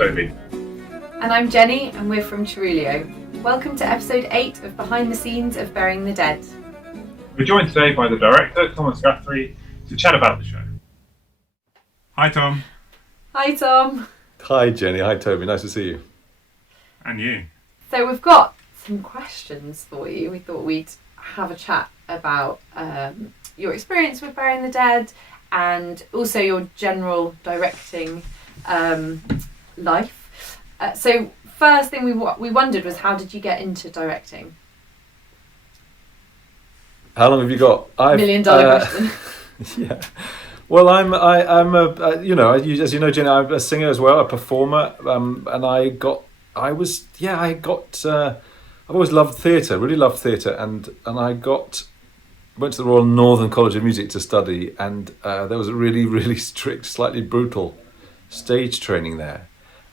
Toby. And I'm Jenny, and we're from Cerulio. Welcome to episode 8 of Behind the Scenes of Burying the Dead. We're joined today by the director, Thomas Guthrie, to chat about the show. Hi, Tom. Hi, Tom. Hi, Jenny. Hi, Toby. Nice to see you. And you. So we've got some questions for you. We thought we'd have a chat about your experience with Burying the Dead and also your general directing life. So first thing we wondered was, how did you get into directing? How long have you got? $1,000,000 question. Yeah. Well, I'm a as you know, Jenny, I'm a singer as well, a performer, and I've always loved theatre, really loved theatre, and I went to the Royal Northern College of Music to study, and there was a really, really strict, slightly brutal stage training there,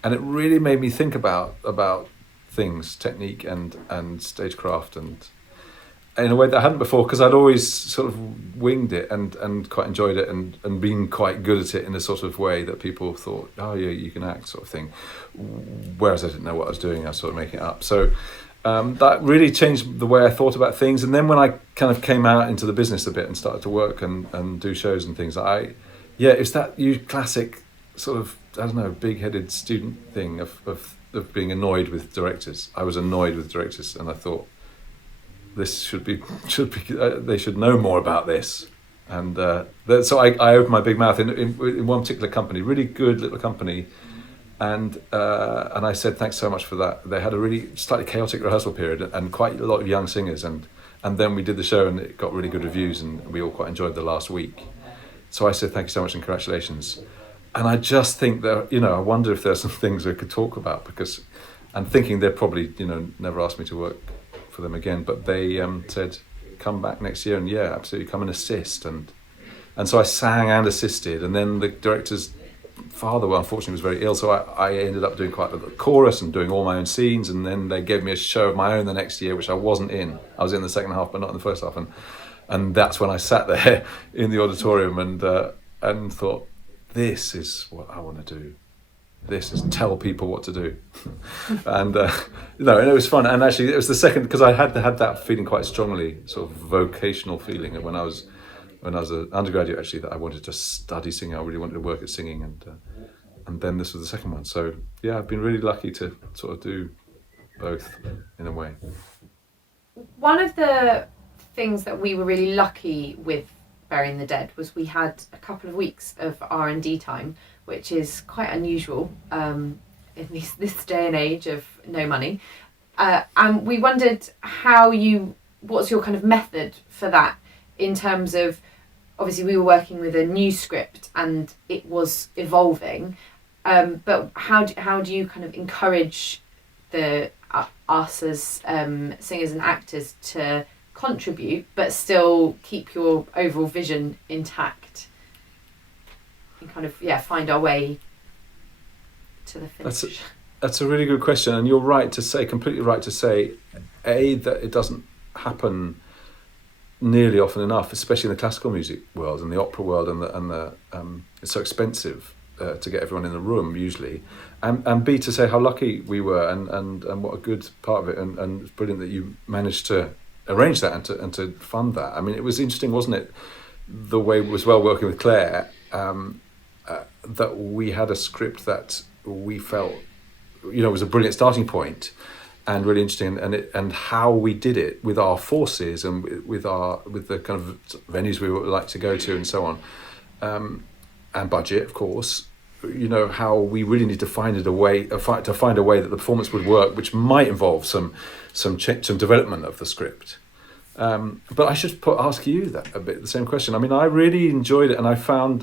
and it really made me think about things, technique and stagecraft, and in a way that I hadn't before, because I'd always sort of winged it and quite enjoyed it and been quite good at it in a sort of way that people thought, oh yeah, you can act, sort of thing, whereas I didn't know what I was doing. I was sort of making it up. So that really changed the way I thought about things. And then when I kind of came out into the business a bit and started to work and do shows and things, it's that classic sort of, I don't know, big-headed student thing of being annoyed with directors. I was annoyed with directors, and I thought, this should be they should know more about this, and so I opened my big mouth in one particular company, really good little company, and I said thanks so much for that. They had a really slightly chaotic rehearsal period and quite a lot of young singers, and then we did the show and it got really good reviews and we all quite enjoyed the last week. So I said thank you so much and congratulations. And I just think that, I wonder if there's some things we could talk about, because I'm thinking they'll probably never asked me to work for them again, but they said come back next year, and yeah, absolutely, come and assist, and so I sang and assisted, and then the director's father, unfortunately, was very ill, so I ended up doing quite a chorus and doing all my own scenes, and then they gave me a show of my own the next year, which I wasn't in. I was in the second half but not in the first half, and that's when I sat there in the auditorium and thought, this is what I want to do. This is tell people what to do. And and it was fun, and actually it was the second, because I had that feeling quite strongly, sort of vocational feeling, when I was an undergraduate, actually, that I wanted to study singing. I really wanted to work at singing, and then this was the second one. So yeah, I've been really lucky to sort of do both in a way. One of the things that we were really lucky with Burying the Dead was we had a couple of weeks of R&D time, which is quite unusual in this day and age of no money. And we wondered what's your kind of method for that, in terms of, obviously we were working with a new script and it was evolving, but how do you kind of encourage us as singers and actors to contribute but still keep your overall vision intact and kind of find our way to the finish? That's a really good question, and you're completely right to say that it doesn't happen nearly often enough, especially in the classical music world and the opera world, and it's so expensive to get everyone in the room usually, and B, to say how lucky we were and what a good part of it, and it's brilliant that you managed to arrange that and to fund that. I mean, it was interesting, wasn't it, the way it was well working with Clare, that we had a script that we felt was a brilliant starting point and really interesting, and how we did it with our forces and with the kind of venues we would like to go to and so on, and budget, of course. How we really need to find a way that the performance would work, which might involve some development of the script. But I should ask you the same question. I mean, I really enjoyed it,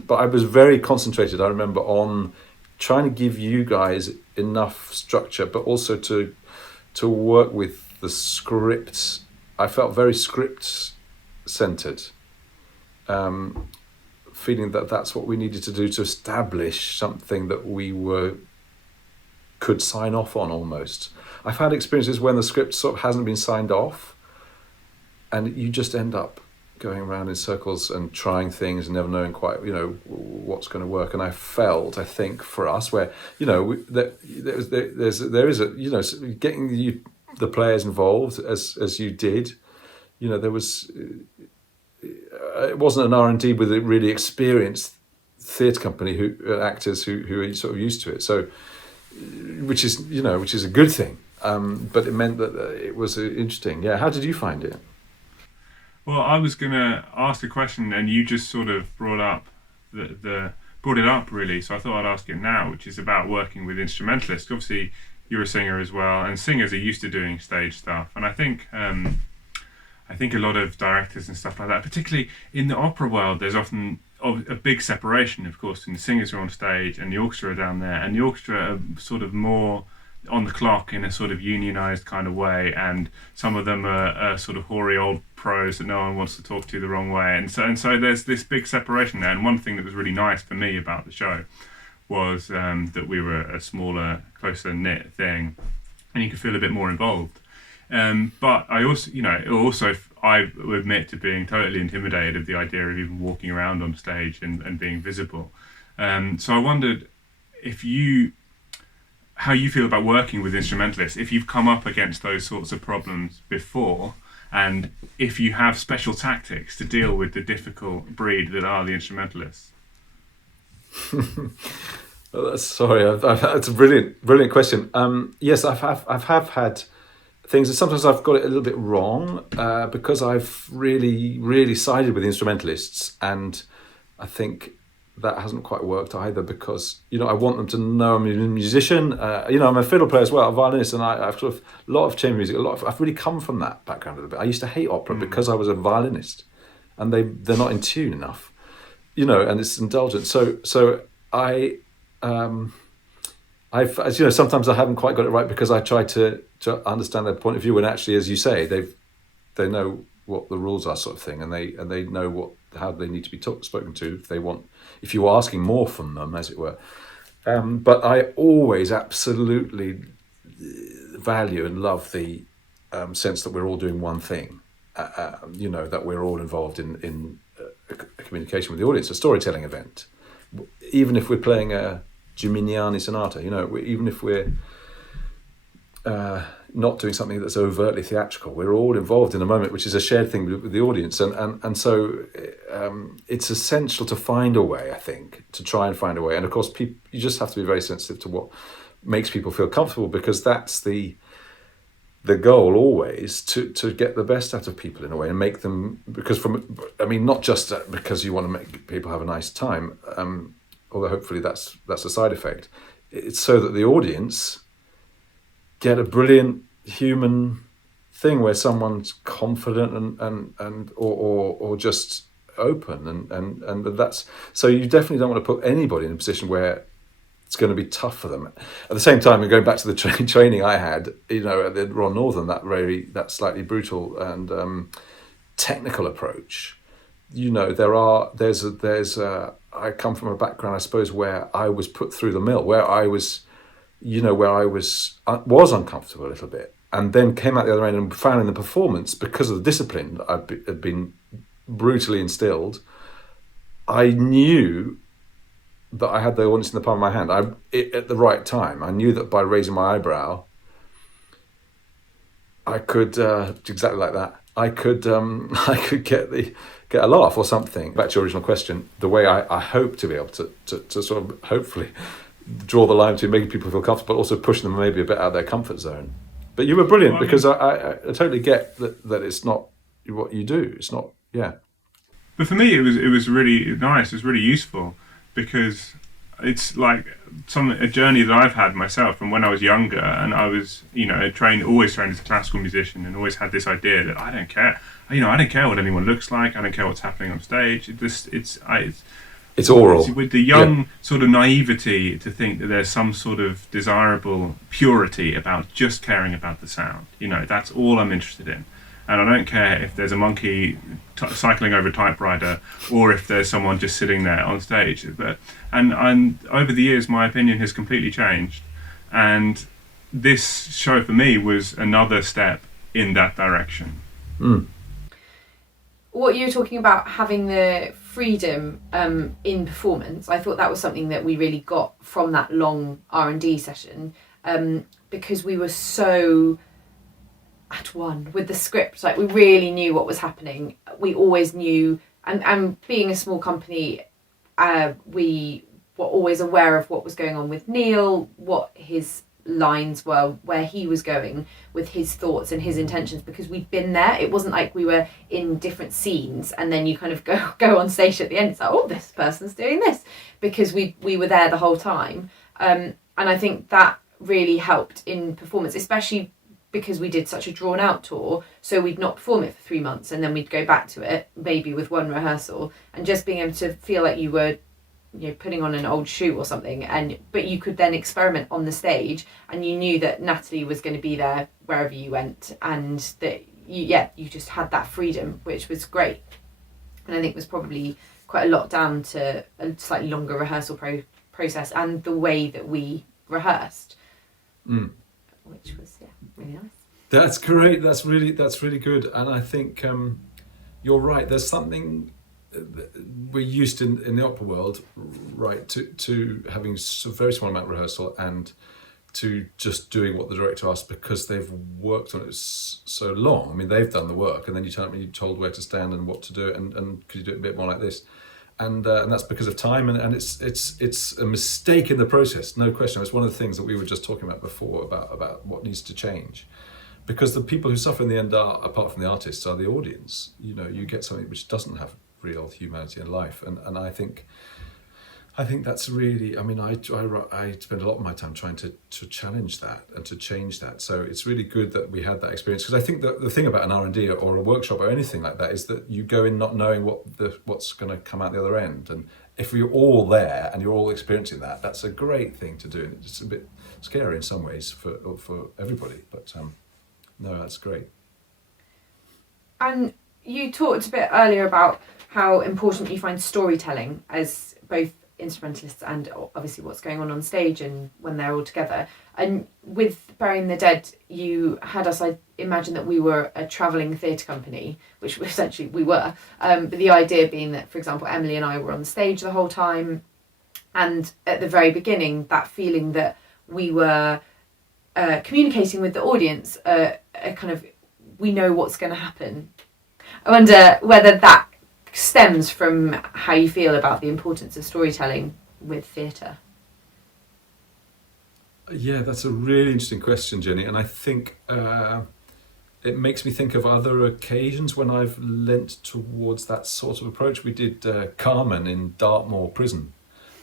but I was very concentrated, I remember, on trying to give you guys enough structure, but also to work with the scripts. I felt very script-centered, feeling that that's what we needed to do to establish something that we could sign off on almost. I've had experiences when the script sort of hasn't been signed off, and you just end up going around in circles and trying things and never knowing quite, what's going to work. And I think for us, where, there is a, getting the players involved as you did, there was, it wasn't an R&D with a really experienced theatre company actors who are sort of used to it. So, which is a good thing. But it meant that it was interesting. Yeah. How did you find it? Well, I was going to ask a question, and you just sort of brought it up really. So I thought I'd ask it now, which is about working with instrumentalists. Obviously, you're a singer as well, and singers are used to doing stage stuff. And I think a lot of directors and stuff like that, particularly in the opera world, there's often a big separation, of course, in the singers who are on stage and the orchestra are down there, and the orchestra are sort of more on the clock in a sort of unionized kind of way, and some of them are sort of hoary old pros that no one wants to talk to the wrong way, and so there's this big separation there. And one thing that was really nice for me about the show was that we were a smaller, closer knit thing, and you could feel a bit more involved. But I also, I will admit to being totally intimidated at the idea of even walking around on stage and being visible. So I wondered how you feel about working with instrumentalists, if you've come up against those sorts of problems before, and if you have special tactics to deal with the difficult breed that are the instrumentalists. Sorry, that's a brilliant question. Yes, I've had things, and sometimes I've got it a little bit wrong because I've really sided with instrumentalists, and I think that hasn't quite worked either, because I want them to know I'm a musician. I'm a fiddle player as well, a violinist, and I've sort of a lot of chamber music. I've really come from that background a little bit. I used to hate opera because I was a violinist, and they're not in tune enough, and it's indulgent. So I've sometimes I haven't quite got it right, because I try to understand their point of view, when actually, as you say, they know what the rules are, sort of thing, and they know how they need to be spoken to if you're asking more from them, as it were. But I always absolutely value and love the sense that we're all doing one thing, that we're all involved in a communication with the audience, a storytelling event. Even if we're playing a Gimignani sonata, even if we're not doing something that's overtly theatrical, we're all involved in a moment which is a shared thing with the audience, and so it's essential to find a way, I think, to try and find a way. And of course, you just have to be very sensitive to what makes people feel comfortable, because that's the goal always, to get the best out of people in a way, and make them, because not just because you want to make people have a nice time, although hopefully that's a side effect. It's so that the audience get a brilliant human thing where someone's confident and or just open, and that's, so you definitely don't want to put anybody in a position where it's going to be tough for them. At the same time, and going back to the training I had, at the Royal Northern, that slightly brutal and technical approach. I come from a background, I suppose, where I was put through the mill, where I was uncomfortable a little bit, and then came out the other end and found in the performance, because of the discipline that had been brutally instilled, I knew that I had the audience in the palm of my hand. At the right time, I knew that by raising my eyebrow, I could exactly like that. I could get a laugh or something. Back to your original question, the way I hope to be able to sort of hopefully draw the line between making people feel comfortable, but also pushing them maybe a bit out of their comfort zone. But you were brilliant, because I totally get that it's not what you do. It's not, yeah. But for me, it was really nice. It was really useful, because it's like a journey that I've had myself from when I was younger, and I was always trained as a classical musician, and always had this idea that I don't care. I don't care what anyone looks like. I don't care what's happening on stage. It's oral. It's with the young sort of naivety to think that there's some sort of desirable purity about just caring about the sound. That's all I'm interested in. And I don't care if there's a monkey cycling over a typewriter, or if there's someone just sitting there on stage. And over the years, my opinion has completely changed. And this show for me was another step in that direction. Mm. what you were talking about, having the freedom in performance, I thought that was something that we really got from that long R&D session, because we were so at one with the script. Like, we really knew what was happening. We always knew, and being a small company, we were always aware of what was going on with Niall, what his lines were, where he was going with his thoughts and his intentions, because we'd been there. It wasn't like we were in different scenes and then you kind of go on stage at the end, it's like, oh, this person's doing this, because we were there the whole time. And I think that really helped in performance, especially because we did such a drawn out tour, so we'd not perform it for 3 months and then we'd go back to it maybe with one rehearsal, and just being able to feel like you were, you know, putting on an old shoe or something, but you could then experiment on the stage, and you knew that Natalie was going to be there wherever you went, and that you just had that freedom, which was great. And I think was probably quite a lot down to a slightly longer rehearsal process and the way that we rehearsed, which was really nice. That's great. That's really good. And I think you're right. There's something we're used in the opera world, right, to having a very small amount of rehearsal and to just doing what the director asks because they've worked on it so long. I mean, they've done the work, and then you're told where to stand and what to do, and could you do it a bit more like this? And that's because of time, and it's a mistake in the process, no question. It's one of the things that we were just talking about before about what needs to change, because the people who suffer in the end are, apart from the artists, are the audience. You know, you get something which doesn't have real humanity and life, and I think that's really, I mean, I spend a lot of my time trying to challenge that and to change that. So it's really good that we had that experience, because I think that the thing about an R&D or a workshop or anything like that is that you go in not knowing what's going to come out the other end, and if you're all there and you're all experiencing that, that's a great thing to do. It's a bit scary in some ways for everybody, but no, that's great. And you talked a bit earlier about how important you find storytelling as both instrumentalists and obviously what's going on stage and when they're all together. And with Burying the Dead, you had us, I imagine, that we were a travelling theatre company, which essentially we were. But the idea being that, for example, Emily and I were on stage the whole time, and at the very beginning, that feeling that we were communicating with the audience, a kind of, we know what's going to happen. I wonder whether that stems from how you feel about the importance of storytelling with theatre. Yeah, that's a really interesting question, Jenny, and I think it makes me think of other occasions when I've lent towards that sort of approach. We did Carmen in Dartmoor Prison,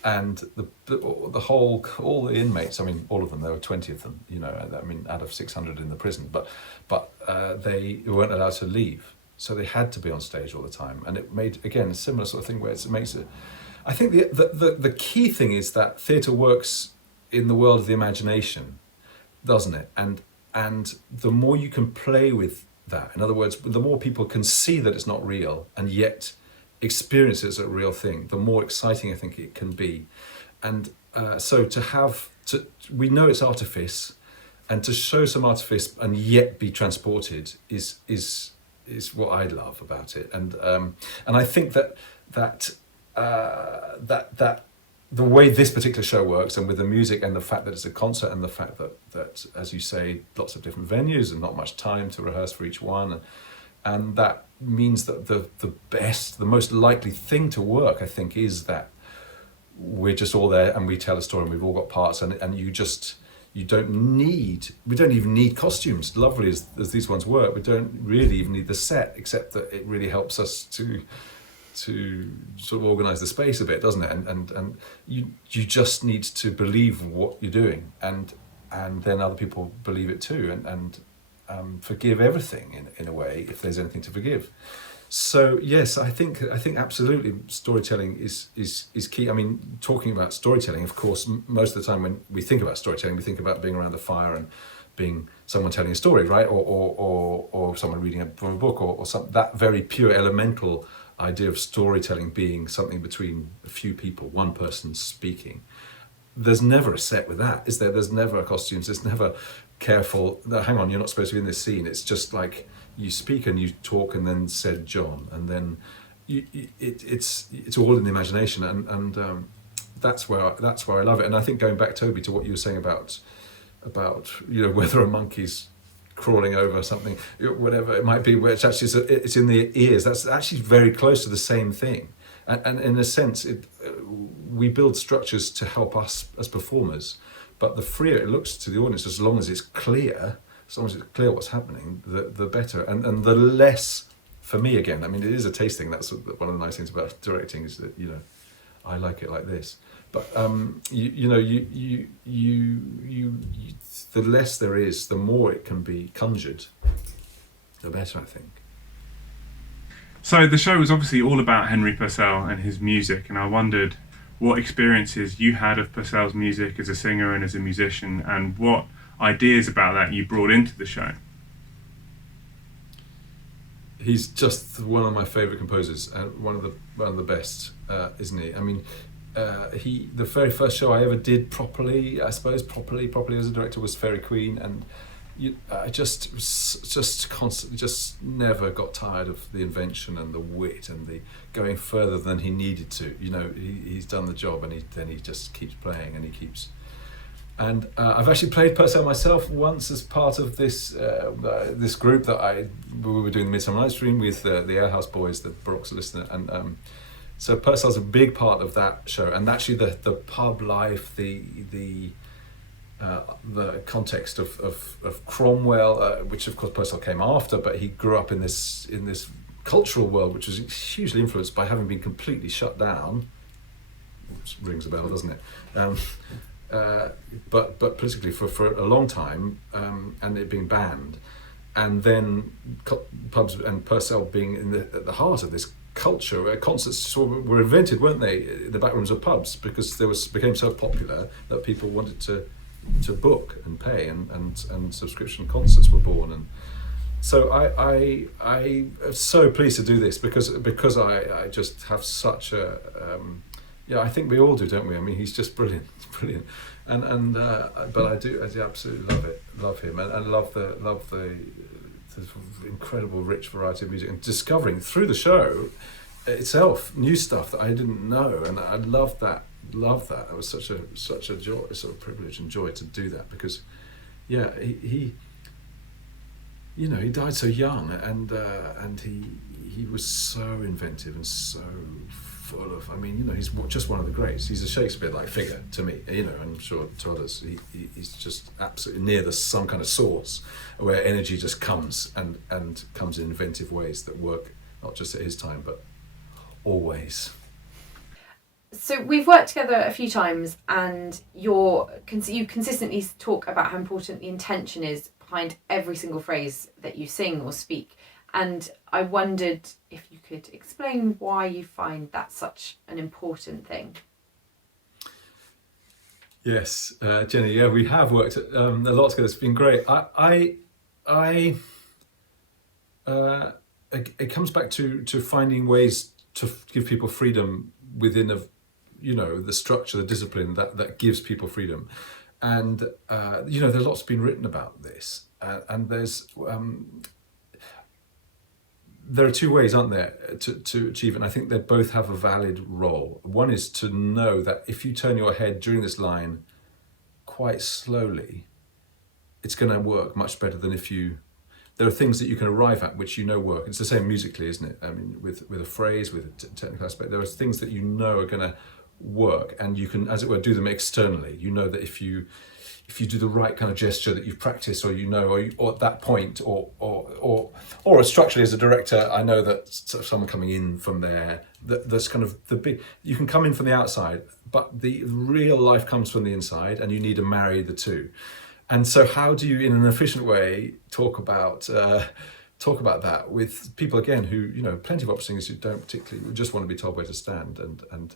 and all the inmates, I mean, all of them, there were 20 of them, you know, I mean, out of 600 in the prison, but they weren't allowed to leave. So they had to be on stage all the time, and it made, again, a similar sort of thing where it makes it. I think the key thing is that theatre works in the world of the imagination, doesn't it? And the more you can play with that, in other words, the more people can see that it's not real and yet experience it as a real thing, the more exciting I think it can be. And so we know it's artifice, and to show some artifice and yet be transported is what I love about it, and I think that the way this particular show works, and with the music and the fact that it's a concert, and the fact that as you say, lots of different venues and not much time to rehearse for each one, and that means that the most likely thing to work, I think, is that we're just all there and we tell a story and we've all got parts, and we don't even need costumes, lovely as these ones work. We don't really even need the set, except that it really helps us to sort of organise the space a bit, doesn't it? And you just need to believe what you're doing, and then other people believe it too, and forgive everything in a way, if there's anything to forgive. So yes, I think absolutely storytelling is key. I mean, talking about storytelling, of course, most of the time when we think about storytelling, we think about being around the fire and being someone telling a story, right? Or someone reading from a book, or some, that very pure elemental idea of storytelling being something between a few people, one person speaking. There's never a set with that, is there? There's never costumes. There's never careful. No, hang on, you're not supposed to be in this scene. It's just like you speak and you talk, and then said John, and then it's all in the imagination, and that's where I love it. And I think going back, Toby, to what you were saying about whether a monkey's crawling over something, whatever it might be, which actually it's in the ears. That's actually very close to the same thing. And in a sense, we build structures to help us as performers, but the freer it looks to the audience, as long as it's clear what's happening, the better. And the less, for me again, I mean, it is a tasting. That's one of the nice things about directing, is that I like it like this. But the less there is, the more it can be conjured, the better, I think. So the show was obviously all about Henry Purcell and his music, and I wondered what experiences you had of Purcell's music as a singer and as a musician, and what ideas about that you brought into the show. He's just one of my favourite composers, and one of the best, isn't he? I mean, the very first show I ever did properly as a director was Fairy Queen, and I just constantly just never got tired of the invention and the wit and the going further than he needed to. He's done the job, and then he just keeps playing, and he keeps. And I've actually played Purcell myself once as part of this this group that we were doing the Midsummer Night's Dream with the Alehouse Boys, the Baroque listener, and so Purcell's a big part of that show, and actually the pub life, the context of Cromwell, which of course Purcell came after, but he grew up in this cultural world which was hugely influenced by having been completely shut down. Which rings a bell, doesn't it? But politically for a long time, and it being banned, and then pubs and Purcell being at the heart of this culture, where concerts were invented, weren't they, in the back rooms of pubs, because became so popular that people wanted to book and pay, and subscription concerts were born. And so I am so pleased to do this because I just have such a I think we all do, don't we? I mean, he's just brilliant. It's brilliant. And but I do absolutely love him, and love the incredible rich variety of music, and discovering through the show itself new stuff that I didn't know, and I loved that. It was such a joy, sort of privilege and joy to do that, because he died so young, and he was so inventive and so full of, I mean, he's just one of the greats. He's a Shakespeare-like figure to me, and I'm sure to others. He's just absolutely near some kind of source where energy just comes and comes in inventive ways that work not just at his time but always. So we've worked together a few times, and you consistently talk about how important the intention is behind every single phrase that you sing or speak. And I wondered if you could explain why you find that such an important thing. Yes, Jenny. Yeah, we have worked a lot together. It's been great. It comes back to finding ways to give people freedom within the structure, the discipline that gives people freedom. And there's lots been written about this, and there are two ways, aren't there, to achieve it, and I think they both have a valid role. One is to know that if you turn your head during this line quite slowly, it's going to work much better than if you... There are things that you can arrive at which work. It's the same musically, isn't it? I mean, with a phrase, with a technical aspect, there are things that are going to work, and you can, as it were, do them externally. You know that if you do the right kind of gesture that you've practiced, or at that point, or structurally as a director, I know that someone coming in from there, that's kind of the big. You can come in from the outside, but the real life comes from the inside, and you need to marry the two. And so, how do you, in an efficient way, talk about that with people again who plenty of opera singers who don't particularly just want to be told where to stand, and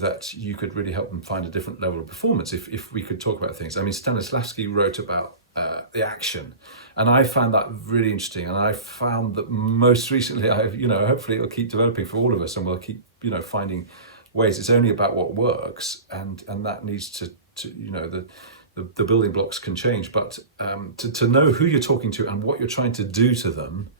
that you could really help them find a different level of performance if we could talk about things. I mean, Stanislavski wrote about the action, and I found that really interesting. And I found that most recently, hopefully it'll keep developing for all of us, and we'll keep finding ways. It's only about what works, and that needs to the building blocks can change, but to know who you're talking to and what you're trying to do to them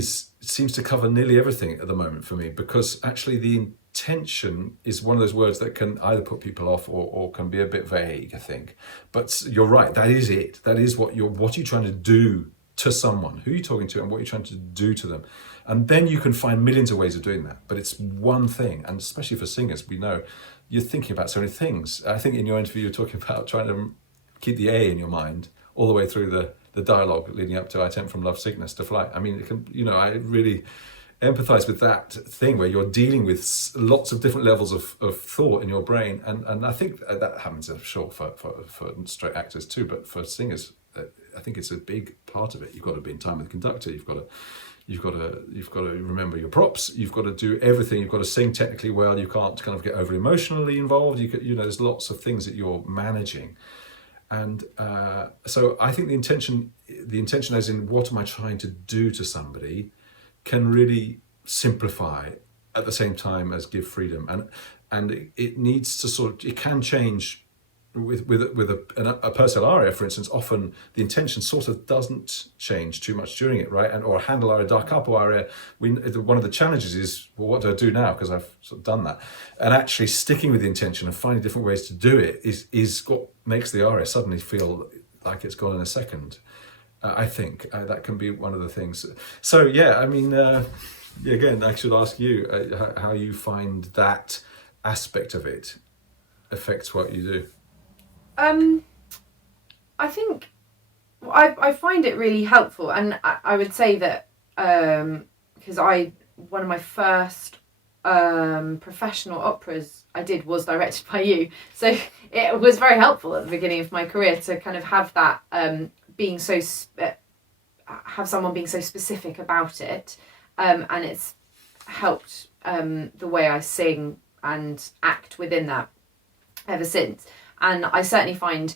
seems to cover nearly everything at the moment for me, because actually the intention is one of those words that can either put people off or can be a bit vague, I think. But you're right, that is it. That is what you're trying to do to someone, who you're talking to and what you're trying to do to them. And then you can find millions of ways of doing that. But it's one thing, and especially for singers, we know you're thinking about so many things. I think in your interview you're talking about trying to keep the A in your mind all the way through the dialogue leading up to I Attempt from Love Sickness to Flight. I mean, it can, I really empathize with that thing where you're dealing with lots of different levels of thought in your brain, and I think that happens, I'm sure, for straight actors too, but for singers, I think it's a big part of it. You've got to be in time with the conductor. You've got to remember your props. You've got to do everything. You've got to sing technically well. You can't kind of get over emotionally involved. There's lots of things that you're managing, and so I think the intention as in what am I trying to do to somebody, can really simplify at the same time as give freedom, and it needs to it can change. With a Purcell aria, for instance, often the intention sort of doesn't change too much during it, right? Or a Handel aria, Da Capo aria, one of the challenges is, well, what do I do now? Because I've sort of done that. And actually sticking with the intention and finding different ways to do it is what makes the aria suddenly feel like it's gone in a second. I think that can be one of the things. So, yeah, I mean, again, I should ask you how you find that aspect of it affects what you do. I think I find it really helpful, and I would say that because one of my first professional operas I did was directed by you, so it was very helpful at the beginning of my career to kind of have that have someone being so specific about it, and it's helped the way I sing and act within that ever since. And I certainly find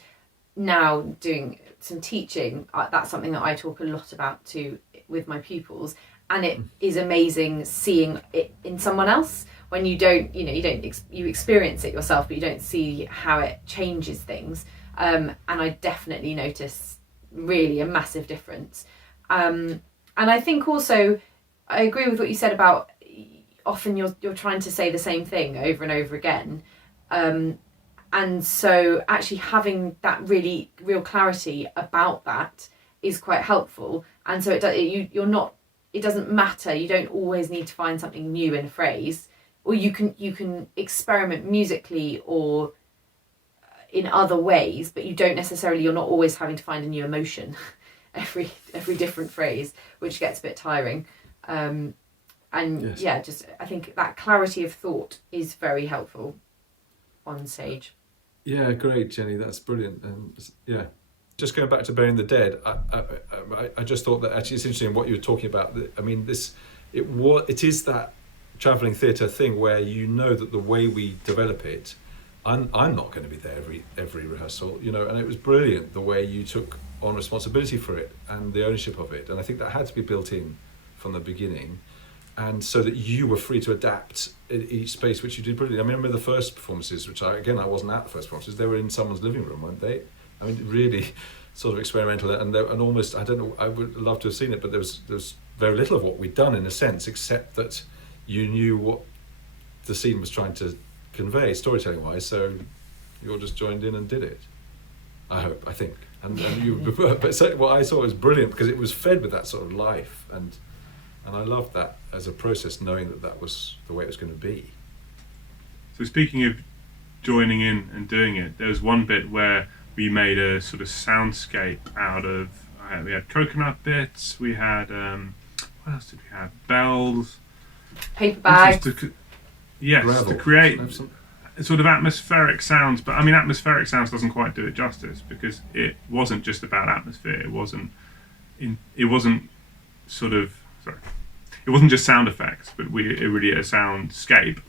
now doing some teaching, that's something that I talk a lot about too with my pupils, and it is amazing seeing it in someone else when you experience it yourself, but you don't see how it changes things. And I definitely notice really a massive difference. And I think also I agree with what you said about often you're trying to say the same thing over and over again. And so actually having that really real clarity about that is quite helpful. And so it doesn't matter. You don't always need to find something new in a phrase, or you can experiment musically or in other ways, but you're not always having to find a new emotion every different phrase, which gets a bit tiring. Yes. Yeah, just I think that clarity of thought is very helpful on stage. Yeah, great, Jenny. That's brilliant. Yeah, just going back to Burying the Dead, I just thought that actually it's interesting what you were talking about. I mean, it is that travelling theatre thing where that the way we develop it, I'm not going to be there every rehearsal, and it was brilliant the way you took on responsibility for it and the ownership of it, and I think that had to be built in from the beginning. And so that you were free to adapt in each space, which you did brilliantly. I remember the first performances, which I wasn't at the first performances. They were in someone's living room, weren't they? I mean, really sort of experimental, and almost, I don't know, I would love to have seen it, but there was very little of what we'd done in a sense, except that you knew what the scene was trying to convey, storytelling-wise. So you all just joined in and did it. I think, and but certainly what I saw was brilliant because it was fed with that sort of life and I loved that as a process, knowing that was the way it was going to be. So speaking of joining in and doing it, there was one bit where we made a sort of soundscape out of, we had coconut bits, we had, what else did we have? Bells. Paper bags. To create sort of atmospheric sounds, but I mean atmospheric sounds doesn't quite do it justice because it wasn't just about atmosphere, it wasn't just sound effects, but it really a soundscape.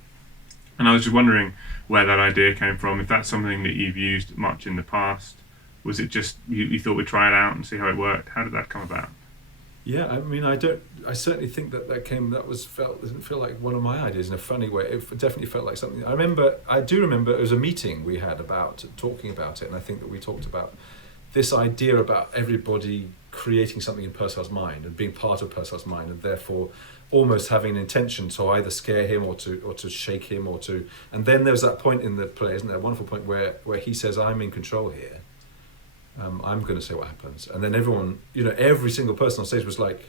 And I was just wondering where that idea came from, if that's something that you've used much in the past. Was it just you thought we'd try it out and see how it worked? How did that come about? Yeah, I mean, I certainly think that didn't feel like one of my ideas in a funny way. It definitely felt like something. I do remember it was a meeting we had about talking about it, and I think that we talked about this idea about everybody creating something in Purcell's mind and being part of Purcell's mind, and therefore almost having an intention to either scare him or to shake him and then there's that point in the play, isn't there, a wonderful point where he says, I'm in control here. I'm going to say what happens. And then everyone, every single person on stage was like,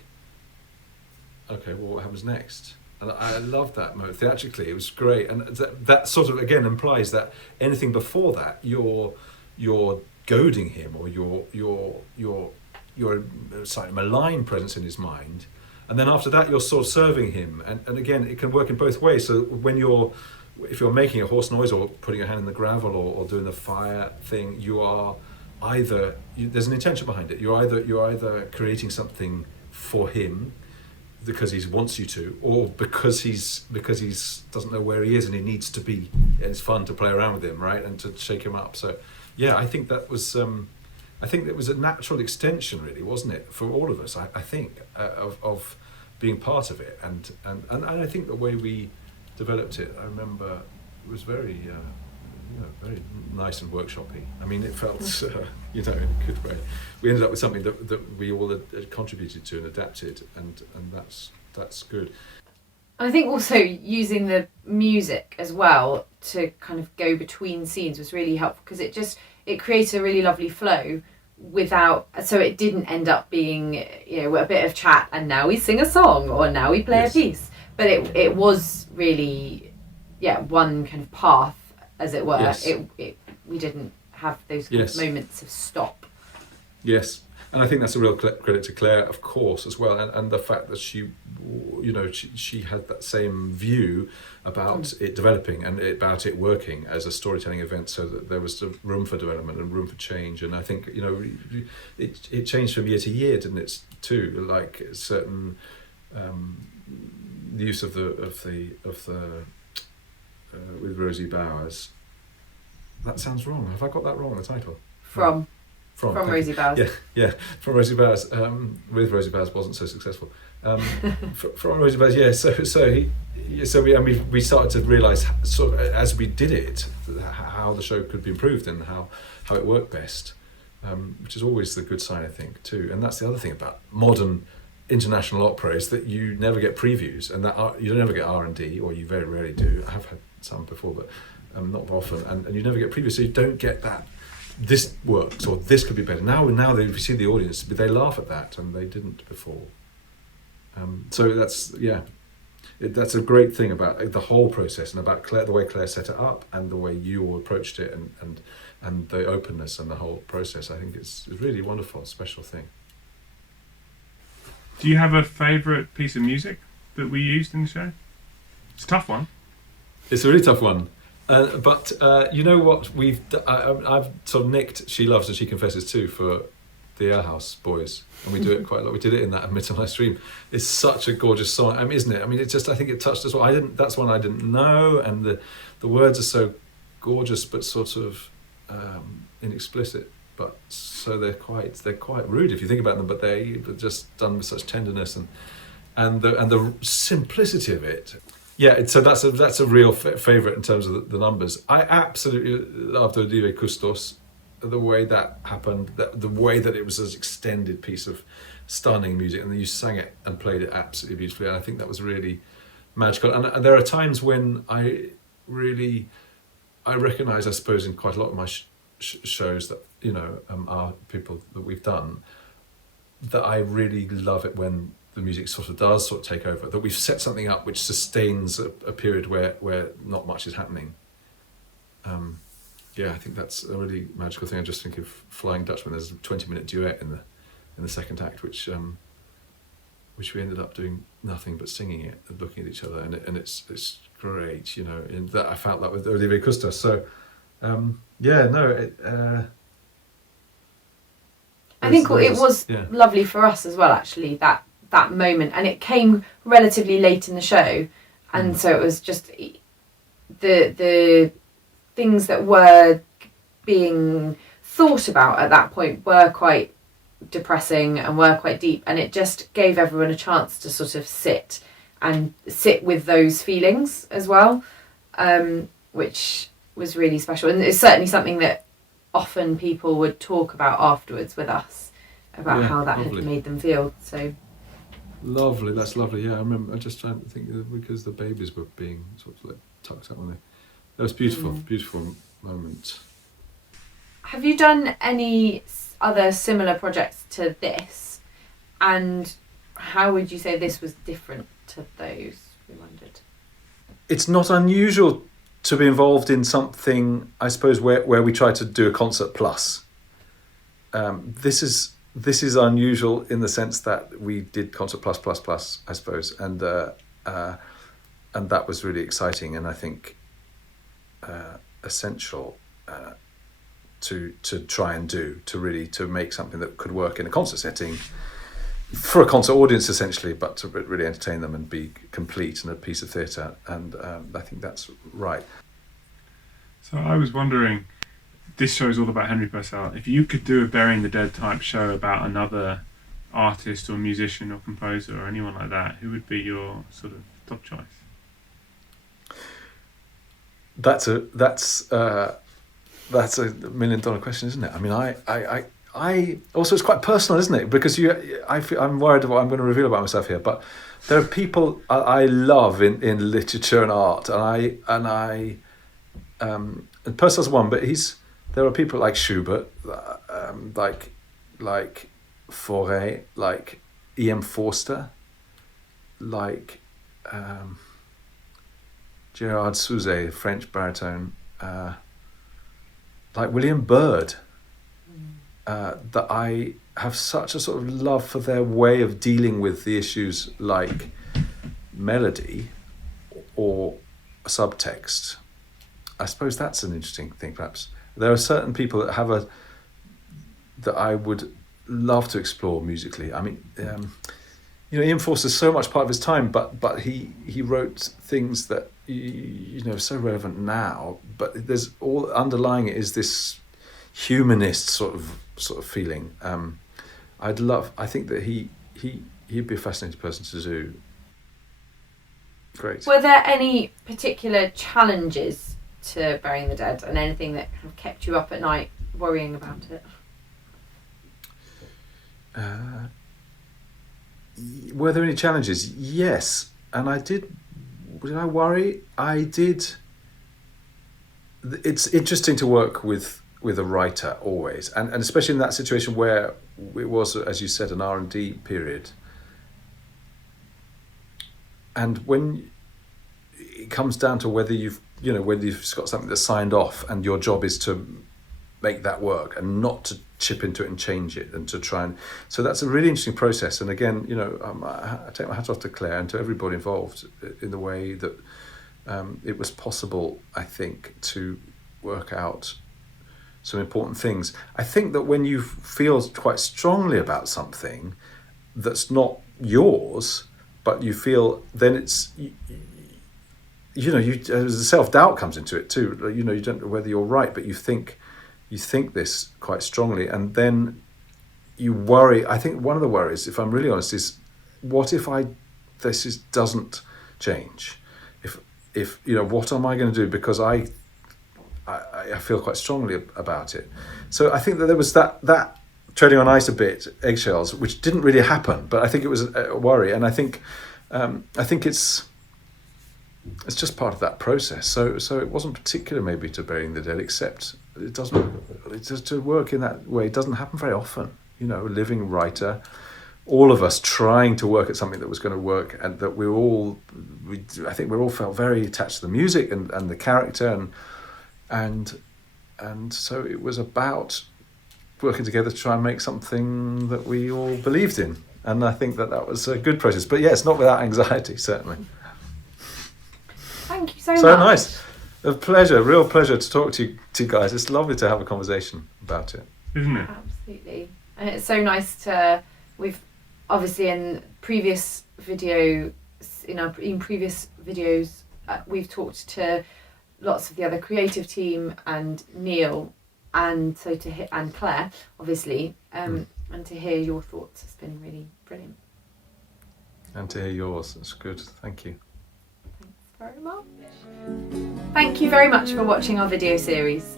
okay, well, what happens next? And I loved that moment. Theatrically, it was great. And that sort of, again, implies that anything before that, you're goading him, or you're a slightly malign presence in his mind. And then after that, you're sort of serving him. And again, it can work in both ways. So if you're making a hoarse noise or putting your hand in the gravel or doing the fire thing, you are there's an intention behind it. You're either creating something for him because he wants you to, or because he's doesn't know where he is and he needs to be, and it's fun to play around with him, right, and to shake him up. So yeah, I think that was it was a natural extension, really, wasn't it, for all of us? I think of being part of it, and I think the way we developed it, I remember, was very very nice and workshoppy. I mean, it felt, in a good way. We ended up with something that we all had contributed to and adapted, and that's good. I think also using the music as well to kind of go between scenes was really helpful, because it created a really lovely flow so it didn't end up being a bit of chat and now we sing a song or now we play a piece, but it was really one kind of path, as it were. Yes. We didn't have those kind of moments of stop. Yes, and I think that's a real credit to Clare, of course, as well, and the fact that she had that same view about it developing and about it working as a storytelling event, so that there was room for development and room for change. And I think it changed from year to year, didn't it? Too, like certain the use of the with Rosie Bowers. That sounds wrong. Have I got that wrong? The title from Rosie Bowers. Yeah, from Rosie Bowers. With Rosie Bowers wasn't so successful. From Rosie Bowers, yeah. So we started to realise, sort of as we did it, how the show could be improved and how it worked best, which is always the good sign, I think, too. And that's the other thing about modern international opera, is that you never get previews, and that you never get R&D, or you very rarely do. I have had some before, but not often, and you never get previews, so you don't get that this works or this could be better. Now they see the audience, they laugh at that, and they didn't before. So that's that's a great thing about the whole process, and about Clare, the way Clare set it up, and the way you all approached it, and the openness and the whole process. I think it's a really wonderful, special thing. Do you have a favourite piece of music that we used in the show? It's a tough one. It's a really tough one. But you know what? I've sort of nicked She Loves and She Confesses Too for the Ale House boys, and we do it quite a lot. We did it in that Midsummer Stream. It's such a gorgeous song, isn't it? I mean, I think it touched us all. That's one I didn't know, and the words are so gorgeous, but sort of inexplicit. But so they're quite rude if you think about them. But they're just done with such tenderness and the simplicity of it. Yeah, so that's a real favourite in terms of the numbers. I absolutely loved Odive Custos, the way that happened, the way that it was an extended piece of stunning music, and then you sang it and played it absolutely beautifully. And I think that was really magical. And there are times when I recognise, I suppose, in quite a lot of my shows that are people that we've done, that I really love it when the music does take over, that we've set something up which sustains a period where not much is happening. I think that's a really magical thing. I just think of Flying Dutchman. There's a 20-minute duet in the second act, which we ended up doing nothing but singing it and looking at each other, and it's great, and that I felt that with Olivier Custos. So I think it was lovely for us as well, actually, that moment, and it came relatively late in the show, and so it was just the things that were being thought about at that point were quite depressing and were quite deep, and it just gave everyone a chance to sort of sit with those feelings as well, which was really special. And it's certainly something that often people would talk about afterwards with us, about how that lovely. had made them feel. So Lovely, that's lovely. Yeah, I remember. I just trying to think because the babies were being sort of like tucked up when they. That was beautiful, beautiful moment. have you done any other similar projects to this, and how would you say this was different to those? We wondered. It's not unusual to be involved in something, I suppose, where we try to do a concert plus. This is unusual in the sense that we did concert plus, I suppose, and that was really exciting, and I think essential to try and do to make something that could work in a concert setting for a concert audience essentially, but to really entertain them and be complete in a piece of theatre, and I think that's right. So I was wondering, this show's all about Henry Purcell. If you could do a Burying the Dead type show about another artist or musician or composer or anyone like that, who would be your sort of top choice? That's a $1 million question, isn't it? I mean, I also, it's quite personal, isn't it? Because I'm worried about what I'm going to reveal about myself here, but there are people I love in literature and art, and Purcell's one, but there are people like Schubert, like Fauré, like E.M. Forster, like Gérard Souzet, French baritone, like William Byrd, that I have such a sort of love for their way of dealing with the issues like melody or subtext. I suppose that's an interesting thing, perhaps. There are certain people that that I would love to explore musically. I mean, Ian Forster's so much part of his time, but he wrote things that so relevant now. But there's all underlying it is this humanist sort of feeling. I think that he'd be a fascinating person to do. Great. Were there any particular challenges to Burying the Dead, and anything that kind of kept you up at night worrying about it? Were there any challenges? Yes, and I did. Did I worry? I did. It's interesting to work with a writer always, and especially in that situation where it was, as you said, an R&D period. And when it comes down to whether you've got something that's signed off and your job is to make that work and not to chip into it and change it and to try and... So that's a really interesting process. And again, I take my hat off to Clare and to everybody involved in the way that it was possible, I think, to work out some important things. I think that when you feel quite strongly about something that's not yours, but you feel, then it's... the self-doubt comes into it too. You don't know whether you're right, but you think this quite strongly, and then you worry. I think one of the worries, if I'm really honest, is what if this doesn't change? If what am I going to do? Because I feel quite strongly about it. So I think that there was that treading on ice a bit, eggshells, which didn't really happen, but I think it was a worry, and I think it's just part of that process. So it wasn't particular maybe to Burying the Dead, except it's just to work in that way. It doesn't happen very often. A living writer, all of us trying to work at something that was going to work, and that I think we all felt very attached to the music and the character, and so it was about working together to try and make something that we all believed in. And I think that was a good process. But yes, not without anxiety, certainly. Thank you so much. So nice. A pleasure, real pleasure to talk to you guys. It's lovely to have a conversation about it. Isn't it? Absolutely. And it's so nice we've obviously in previous videos, we've talked to lots of the other creative team and Niall, and and Clare, obviously. And and to hear your thoughts has been really brilliant. And to hear yours, that's good. Thank you. Thanks very much. Thank you very much for watching our video series.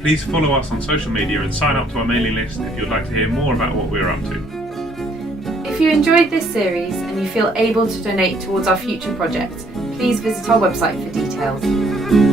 Please follow us on social media and sign up to our mailing list if you'd like to hear more about what we're up to. If you enjoyed this series and you feel able to donate towards our future projects, please visit our website for details.